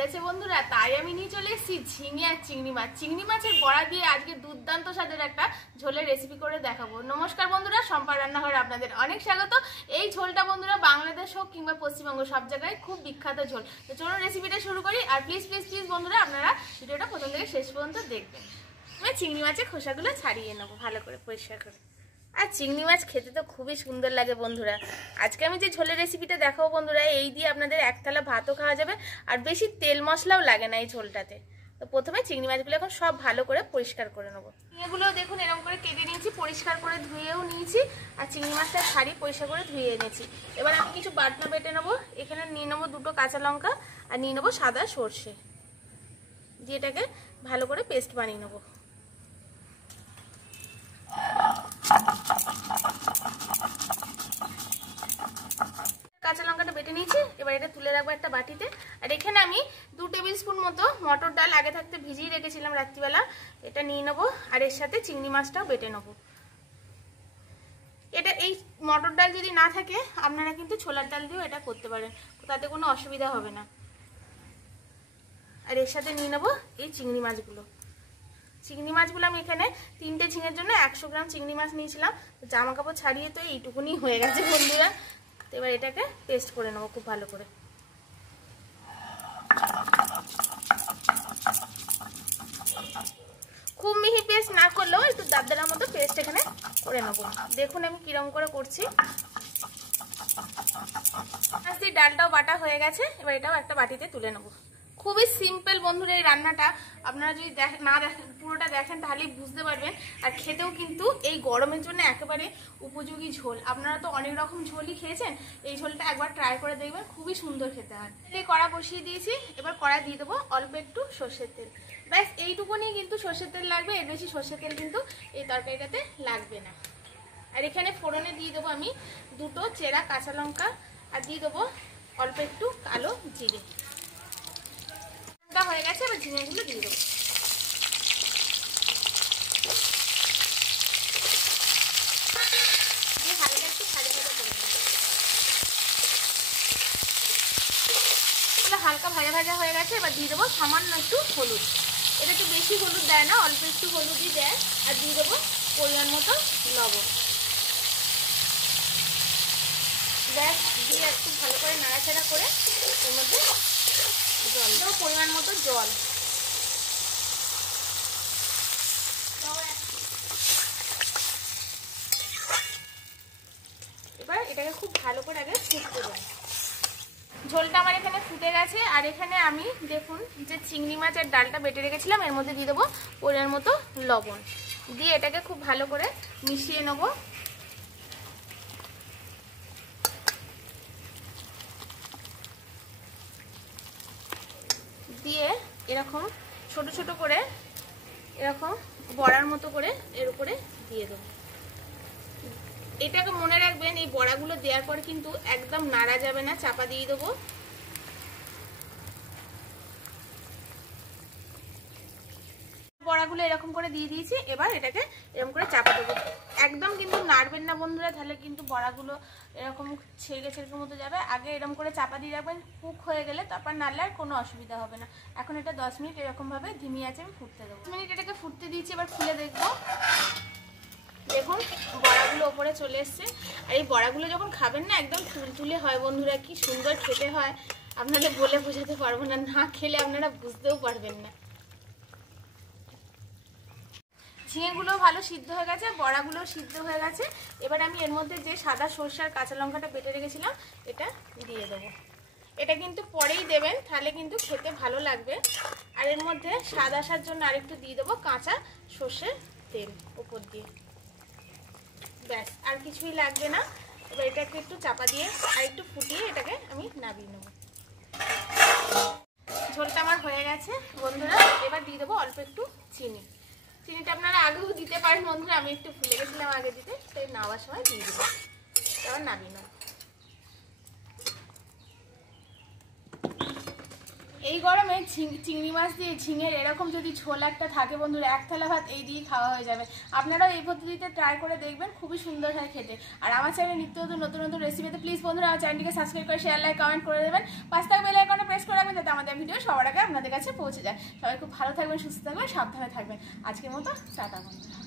পড়েছে বন্ধুরা, তাই আমি নিয়ে চলে এসেছি ঝিঙে আর চিংড়ি মাছ। চিংড়ি মাছের বড়া দিয়ে আজকে দুর্দান্ত স্বাদের একটা ঝোলের রেসিপি করে দেখাবো। নমস্কার বন্ধুরা, সম্পার রান্নাঘরে আপনাদের অনেক স্বাগত। এই ঝোলটা বন্ধুরা বাংলাদেশ হোক কিংবা পশ্চিমবঙ্গ সব জায়গায় খুব বিখ্যাত ঝোল। তো চলুন রেসিপিটা শুরু করি। আর প্লিজ প্লিজ প্লিজ বন্ধুরা আপনারা ভিডিওটা প্রথম থেকে শেষ পর্যন্ত দেখবেন। আমি চিংড়ি মাছের খোসাগুলো ছাড়িয়ে নেবো ভালো করে পরিষ্কার করে। আর চিংড়ি মাছ খেতে তো খুবই সুন্দর লাগে বন্ধুরা। আজকে আমি যে ঝোলের রেসিপিটা দেখাবো বন্ধুরা, এই দিয়ে আপনাদের এক থালা ভাতও খাওয়া যাবে আর বেশি তেল মশলাও লাগে না এই ঝোলটাতে। তো প্রথমে চিংড়ি মাছগুলো এখন সব ভালো করে পরিষ্কার করে নেবো। চিংড়িগুলো দেখুন এরকম করে কেটে নিয়েছি, পরিষ্কার করে ধুয়েও নিয়েছি। আর চিংড়ি মাছটা ছাড়িয়ে পরিষ্কার করে ধুয়ে এনেছি। এবার আমি কিছু বাটনা বেটে নেবো। এখানে নিয়ে নেবো দুটো কাঁচা লঙ্কা আর নিয়ে নেবো সাদা সর্ষে, দিয়ে এটাকে ভালো করে পেস্ট বানিয়ে নেবো। কাঁচা লঙ্কাটা বেটে নিয়েছি, এবার এটা তুলে রাখবো একটা বাটিতে। আর এখানে আমি 2 টেবিল স্পুন মতো মটর ডাল আগে থাকতে ভিজিয়ে রেখেছিলাম রাত্রিবেলা, এটা নিয়ে নেবো। আর এর সাথে চিংড়ি মাছটাও বেটে নেবো। এটা এই মটর ডাল যদি না থাকে আপনারা কিন্তু ছোলার ডাল দিয়েও এটা করতে পারেন, তাতে কোনো অসুবিধা হবে না। আর এর সাথে নিয়ে নেবো এই চিংড়ি মাছগুলো। চিংড়ি মাছগুলো আমি এখানে 3টে ঝিঙের জন্য 100 গ্রাম চিংড়ি মাছ নিয়েছিলাম। জামা কাপড় ছাড়িয়ে তো এইটুকুনি হয়ে গেছে বন্ধুরা। তো এবার এটাকে পেস্ট করে নেবো খুব ভালো করে। খুব মিহি পেস্ট না করলেও একটু দাবদারার মতো পেস্ট এখানে করে নেবো। দেখুন আমি কিরকম করে করছি। ডালটাও বাটা হয়ে গেছে, এবার এটাও একটা বাটিতে তুলে নেবো। খুবই সিম্পল বন্ধুরা এই রান্নাটা, আপনারা যদি না দেখেন পুরোটা দেখেন তাহলেই বুঝতে পারবেন। আর খেতেও কিন্তু এই গরমের জন্য একেবারে উপযোগী ঝোল। আপনারা তো অনেক রকম ঝোলই খেয়েছেন, এই ঝোলটা একবার ট্রাই করে দেখবেন, খুবই সুন্দর খেতে হয়। কড়া বসিয়ে দিয়েছি, এবার কড়া দিয়ে দেবো অল্প একটু সর্ষের তেল। ব্যাস এইটুকুনি কিন্তু সর্ষের তেল লাগবে, এর বেশি সর্ষের তেল কিন্তু এই তরকারিটাতে লাগবে না। আর এখানে ফোড়নে দিয়ে দেবো আমি 2টো চেরা কাঁচা লঙ্কা আর দিয়ে দেবো অল্প একটু কালো জিরে। হয়ে গেছে, এবার ঝিঙেগুলো দিয়ে দেবো। হালকা একটু ভাজা ভাজা করে নেবো। হালকা ভাজা ভাজা হয়ে গেছে, এবার দিয়ে দেবো সামান্য একটু হলুদ। এটা একটু বেশি হলুদ দেয় না, অল্প একটু হলুদই দেয়। আর দিয়ে দেবো পরিমাণ মতো লবণ। ব্যাস দিয়ে একটু ভালো করে নাড়াচাড়া করে এর মধ্যে জল দেবো, পরিমাণ মতো জল। এবার এটাকে খুব ভালো করে আগে ফুটতে দেবো। ঝোলটা আমার এখানে ফুটে গেছে। আর এখানে আমি দেখুন যে চিংড়ি মাছ আর ডালটা বেটে রেখেছিলাম, এর মধ্যে দিয়ে দেবো পরিমাণ মতো লবণ, দিয়ে এটাকে খুব ভালো করে মিশিয়ে নেবো। দিয়ে এরকম ছোট ছোট করে এরকম বড়ার মতো করে এর উপরে দিয়ে দেবো। এটাকে মনে রাখবেন, এই বড়াগুলো দেওয়ার পর কিন্তু একদম নাড়া যাবে না, চাপা দিয়ে দেবো। বড়াগুলো এরকম করে দিয়ে দিয়েছি, এবার এটাকে এরকম করে চাপা দেবো। একদম কিন্তু নাড়বেন না বন্ধুরা, তাহলে কিন্তু বড়াগুলো এরকম ছেড়ে ছেড়ে মতো যাবে। আগে এরকম করে চাপা দিয়ে রাখবেন, কুক হয়ে গেলে তারপর নাড়লে আর কোনো অসুবিধা হবে না। এখন এটা 10 মিনিট এরকমভাবে ধিমি আঁচে আমি ফুটতে দেবো। 10 মিনিট এটাকে ফুটতে দিয়েছি, এবার খুলে দেখবো। দেখুন বড়াগুলো ওপরে চলে এসছে। আর এই বড়াগুলো যখন খাবেন না একদম তুলতুলে হয় বন্ধুরা, কি সুন্দর খেতে হয় আপনাদের বলে বোঝাতে পারবো না, না খেলে আপনারা বুঝতেও পারবেন না। ঝিঙেগুলো ভালো সিদ্ধ হয়ে গেছে, বড়াগুলো সিদ্ধ হয়ে গেছে। এবার আমি এর মধ্যে যে সাদা সর্ষে আর কাঁচা লঙ্কাটা বেটে রেখেছিলাম এটা দিয়ে দেবো। এটা কিন্তু পরেই দেবেন, তাহলে কিন্তু খেতে ভালো লাগবে। আর এর মধ্যে স্বাদ আসার জন্য আরেকটু দিয়ে দেবো কাঁচা সর্ষের তেল উপর দিয়ে। ব্যাস আর কিছুই লাগবে না। এবার এটাকে একটু চাপা দিয়ে আর একটু ফুটিয়ে এটাকে আমি নামিয়ে নেব। ঝোলটা আমার হয়ে গেছে বন্ধুরা। এবার দিয়ে দেবো অল্প একটু চিনি। চিনিটা আপনারা আগেও দিতে পারেন বন্ধুরা, আমি একটু ভুলে গেছিলাম আগে দিতে, তাই নামার সময় দিয়ে দেবো। এবার নামিয়ে নেব। এই গরমে চিংড়ি মাছ দিয়ে ঝিঙের এরকম যদি ঝোল একটা থাকে বন্ধুরা, এক থালা ভাত এই দিয়ে খাওয়া হয়ে যাবে। আপনারাও এই পদ্ধতিতে ট্রাই করে দেখবেন, খুবই সুন্দর হয় খেতে। আর আমার চ্যানেলে নিত্য নতুন নতুন রেসিপিতে প্লিজ বন্ধুরা আমার চ্যানেলটিকে সাবস্ক্রাইব করে শেয়ার লাইক কমেন্ট করে দেবেন। পাশে থাকা বেল আইকনে প্রেস করে রাখবেন যাতে আমাদের দেওয়া ভিডিও সবার আগে আপনাদের কাছে পৌঁছে যায়। সবাই খুব ভালো থাকবেন, সুস্থ থাকবেন, সাবধানে থাকবেন। আজকের মতো টাটা বন্ধুরা।